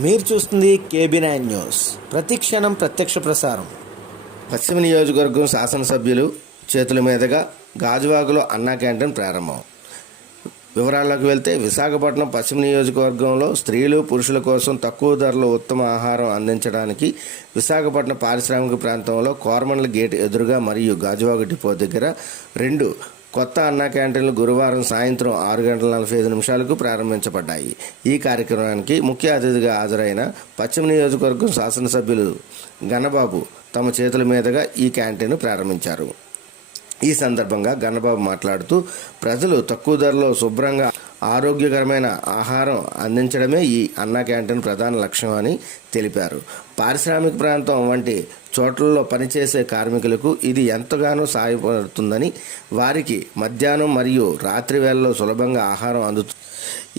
మీరు చూస్తుంది KB9 news. ప్రతి క్షణం ప్రత్యక్ష ప్రసారం. పశ్చిమ నియోజకవర్గం శాసనసభ్యులు చేతుల మీదుగా గాజువాకలో అన్నా క్యాంటీన్ ప్రారంభం. వివరాల్లోకి వెళ్తే విశాఖపట్నం పశ్చిమ నియోజకవర్గంలో స్త్రీలు పురుషుల కోసం తక్కువ ధరలో ఉత్తమ ఆహారం అందించడానికి విశాఖపట్నం పారిశ్రామిక ప్రాంతంలో కోరమండల గేట్ ఎదురుగా మరియు గాజువాక డిపో దగ్గర 2 కొత్త అన్నా క్యాంటీన్లు గురువారం సాయంత్రం 6:45 ప్రారంభించబడ్డాయి. ఈ కార్యక్రమానికి ముఖ్య అతిథిగా హాజరైన పశ్చిమ నియోజకవర్గం శాసనసభ్యులు గన్నబాబు తమ చేతుల మీదుగా ఈ క్యాంటీన్ను ప్రారంభించారు. ఈ సందర్భంగా గన్నబాబు మాట్లాడుతూ ప్రజలు తక్కువ ధరలో శుభ్రంగా ఆరోగ్యకరమైన ఆహారం అందించడమే ఈ అన్నా క్యాంటీన్ ప్రధాన లక్ష్యం అని తెలిపారు. పారిశ్రామిక ప్రాంతం వంటి చోట్లలో పనిచేసే కార్మికులకు ఇది ఎంతగానో సహాయపడుతుందని, వారికి మధ్యాహ్నం మరియు రాత్రి వేళల్లో సులభంగా ఆహారం అందుతుంది.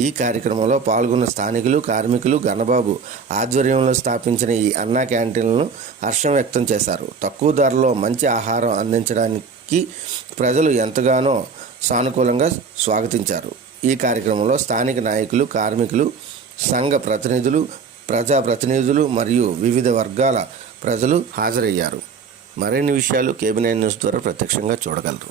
ఈ కార్యక్రమంలో పాల్గొన్న స్థానికులు, కార్మికులు గన్నబాబు ఆధ్వర్యంలో స్థాపించిన ఈ అన్నా క్యాంటీన్లను హర్షం వ్యక్తం చేశారు. తక్కువ ధరలో మంచి ఆహారం అందించడానికి ప్రజలు ఎంతగానో సానుకూలంగా స్వాగతించారు. ఈ కార్యక్రమంలో స్థానిక నాయకులు, కార్మికులు, సంఘ ప్రతినిధులు, ప్రజాప్రతినిధులు మరియు వివిధ వర్గాల ప్రజలు హాజరయ్యారు. మరిన్ని విషయాలు KB9 న్యూస్ ద్వారా ప్రత్యక్షంగా చూడగలరు.